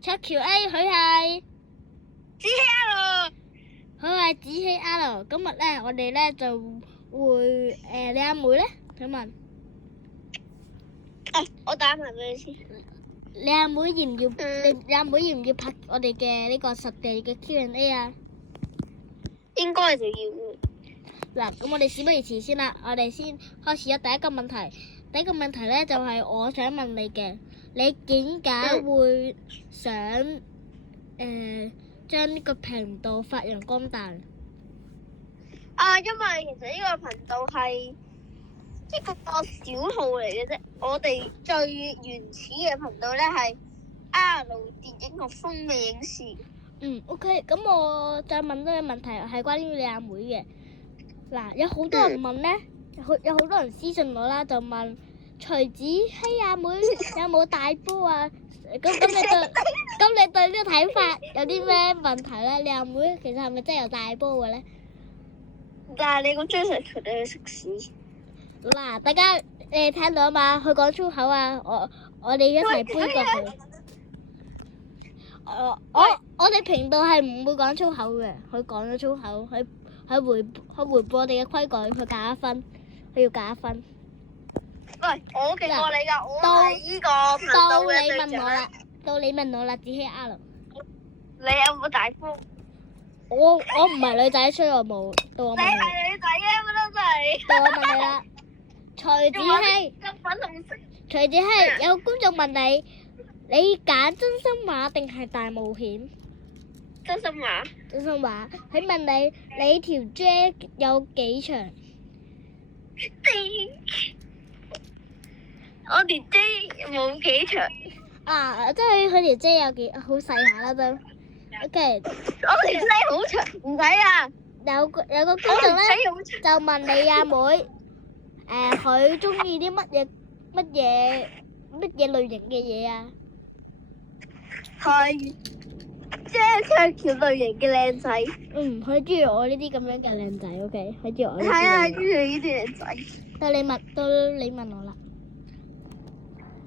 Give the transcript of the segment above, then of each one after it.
卓橋 A 佢係子希 L，佢係子希 L。今日咧我哋咧就會你阿妹咧？請問我打埋俾你先。你阿妹要唔要？你阿妹要唔要拍我哋嘅呢個實地嘅 Q&A 啊？應該就要。嗱，咁我哋事不宜遲先啦，我哋先開始咗第一個問題。第一個問題咧就係我想問你嘅，你點解會想將呢個頻道發揚光大？因為其實呢個頻道係一個小號嚟嘅啫。我哋最原始嘅頻道咧係 R 電影學風嘅影視。OK，咁我再問多個問題係關於你阿妹嘅。嗱，有好多人問咧，有好多人私信我啦，就問徐子希阿妹有冇大波啊？咁你對呢個睇法有啲咩問題咧？你阿妹其實係咪真係有大波嘅咧？但係你個張相佢哋去食屎。嗱，大家聽到啊嘛？佢講粗口啊！我哋一齊杯過佢。我哋頻道係唔會講粗口嘅，佢講咗粗口，佢回報我哋嘅規矩，佢加一分，佢要加一分。喂，我勁過你㗎，我係呢個頻道嘅隊長。到你問我啦，子希 R。你有冇大波？我唔係女仔，所以我冇。到我問你。你係女仔嘅，乜都係。到我問你啦，徐子希。金粉紅色。徐子希，有觀眾問你，你揀真心話定係大冒險？真心話。真心話，佢問你條 J 有幾長？我條 J 冇幾長。即係佢條 J 有幾好細下啦都。OK。我條 J 好長，唔使啊。有個觀眾咧就問你阿妹，佢中意啲乜嘢類型嘅嘢啊？係即係卓橋類型嘅靚仔。佢中意我呢啲咁樣嘅靚仔。OK，佢中意我呢啲。係啊，中意呢啲靚仔。到你問我啦。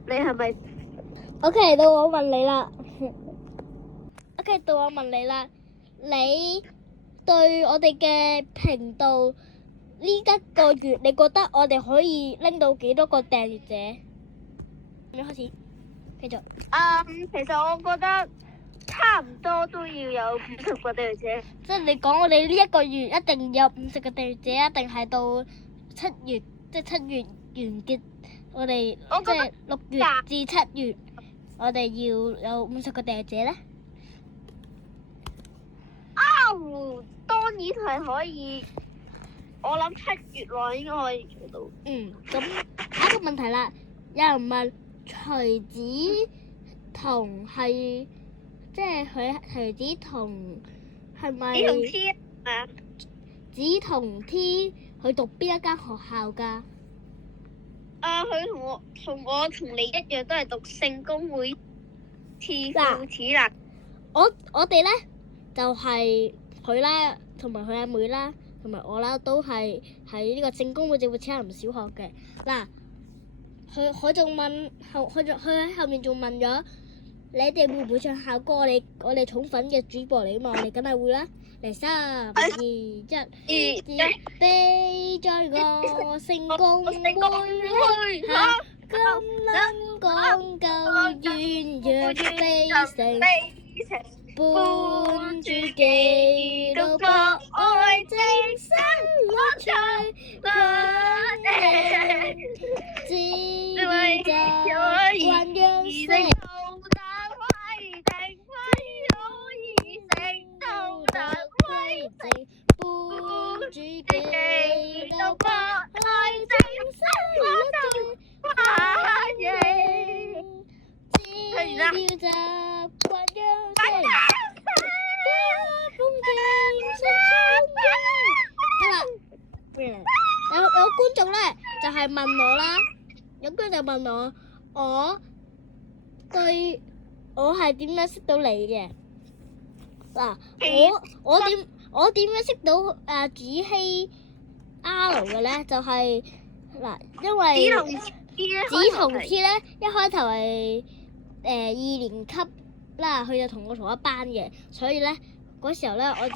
你係咪 ？OK，到我問你啦。OK，到我問你啦。你對我哋嘅頻道呢一個月，你覺得我哋可以拎到幾多個訂閱者？你開始，繼續。其實我覺得差唔多都要有50個訂閱者。即係你講我哋呢一個月一定有50個訂閱者，一定係到7月，即係7月完結，我哋即係6月至7月，我哋要有50個訂閱者咧。當然係可以，我諗7月內應該可以做到。咁下一個問題啦，有人問徐子彤係，即係徐子彤係咪？子彤 T 啊？子彤 T 佢讀邊一間學校㗎？佢同你一樣都係讀聖公會次富此啦。我哋咧就係佢啦，同埋佢阿妹啦，同埋我啦，都係喺呢個聖公會正會超林小學嘅。嗱，佢仲問佢喺後面仲問咗，你哋會唔會唱校歌？我哋寵粉嘅主播嚟啊嘛，我哋梗係會啦。嚟3、2、1，悲在我聖公會下，金輪廣舊鴛鴦飛成。伴住基督博愛正生樂趣，只為就還讓聖道規定，伴住基督博愛正生樂趣，只要習慣讓聖有觀眾咧就係問我啦，有觀眾就問我係點樣識到你嘅？嗱，我點樣識到子希 R 嘅咧？就係嗱，因為子彤 T 咧一開頭係2年級啦，佢就同我同一班嘅，所以咧嗰時候咧佢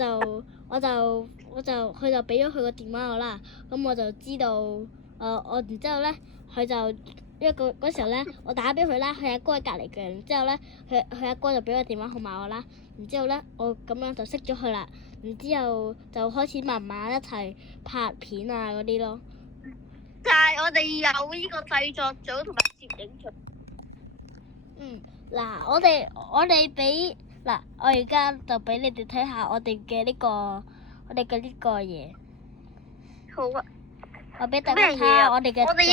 就俾咗佢個電話我啦，咁我就知道我然之後咧佢就因為嗰時候咧我打俾佢啦，佢阿哥喺隔離嘅，然之後咧佢阿哥就俾個電話號碼我啦，然之後咧我咁樣就識咗佢啦，然之後就開始慢慢一齊拍片啊嗰啲咯。但係我哋有呢個製作組同埋攝影組。嗱，我哋俾嗱，我而家就俾你哋睇下我哋嘅呢個嘢。好啊。我俾大家睇下我哋嘅我哋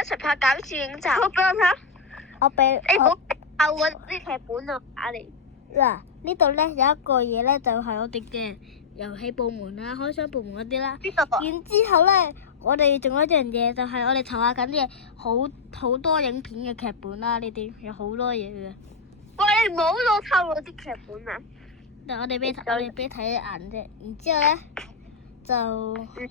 一齊拍搞攝影集。好，俾我睇。我俾你唔好爆嗰啲劇本啊！打嚟。嗱，呢度咧有一個嘢咧，就係我哋嘅遊戲部門啦、開箱部門嗰啲啦。邊度？然之後咧，我哋仲有一樣嘢，就係我哋籌劃緊嘅好多影片嘅劇本啦，呢啲有好多嘢嘅。喂，你唔好攞偷我啲劇本啊！但我哋俾睇一眼啫，然之後咧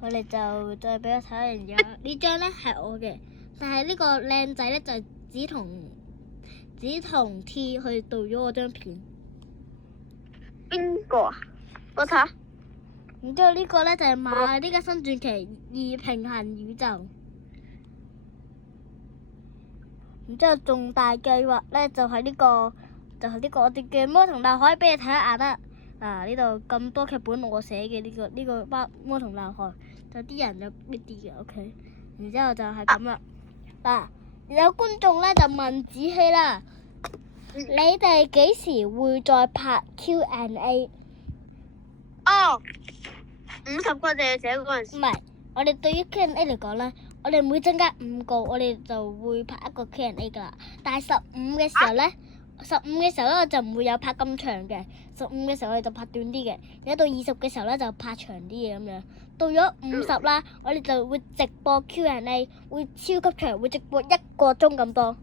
我哋就再俾我睇一樣嘢。呢張咧係我嘅，但係呢個靚仔咧就係紫同 T 去導咗我張片。邊個啊？我睇下。然之後呢個咧就係馬呢個新傳奇2平行宇宙。然之後重大計劃咧就係呢個我哋嘅魔童鬧海，俾你睇一眼啦。呢度咁多劇本我寫嘅呢個魔童鬧海，就啲人有呢啲嘅 OK。然之後就係咁啦。有觀眾咧就問子希啦，你哋幾時會再拍 Q&A？ 哦，50個字寫嗰陣時。唔係，我哋對於 Q&A 嚟講咧，我哋每增加5個，我哋就會拍一個 Q&A 噶啦。但係15嘅時候咧，我就唔會有拍咁長嘅。15嘅時候我哋就拍短啲嘅，而家到20嘅時候咧就拍長啲嘅咁樣。到咗50啦，我哋就會直播 Q&A， 會超級長，會直播1個鐘咁多。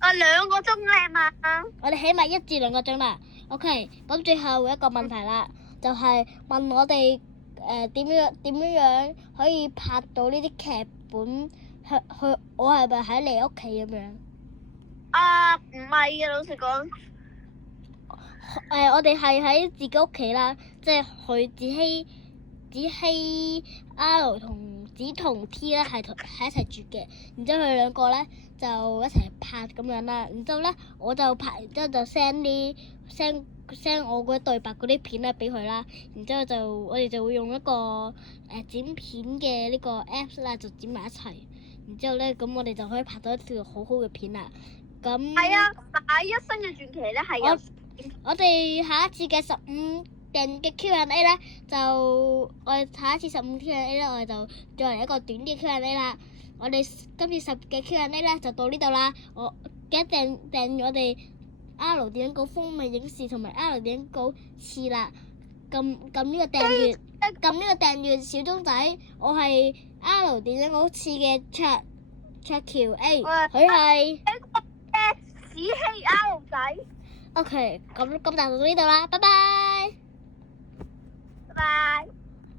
2個鐘咧嘛。我哋起碼1至2個鐘啦。OK， 咁最後一個問題啦，就係問我哋點樣可以拍到呢啲劇本去我係咪喺你屋企咁樣？唔係嘅，老實講。我哋係喺自己屋企啦，即係佢子希 R 同子同 T 咧係一齊住嘅，然之後佢兩個咧就一齊拍咁樣啦，然之後咧我就拍，然之後就 send 我嗰對白嗰啲片咧俾佢啦，然之後我哋就會用一個剪片嘅呢個 Apps 啦，就剪埋一齊，然之後咧咁我哋就可以拍到一條好好嘅片啦。咁係啊，但係一生嘅傳奇咧係有。我哋下一次嘅15人嘅 Q&A 咧，我哋下一次15 Q&A 咧，我哋就再嚟一個短啲嘅 Q&A 啦。我哋今次10嘅 Q&A 咧就到呢度啦。我記得訂我哋 R 電影稿風味影視同埋 R 電影稿次啦。撳呢個訂閱小鐘仔。我係 R 電影稿次嘅卓橋 A， 佢係子希 R 仔。OK，咁就到呢度啦，拜拜。拜拜。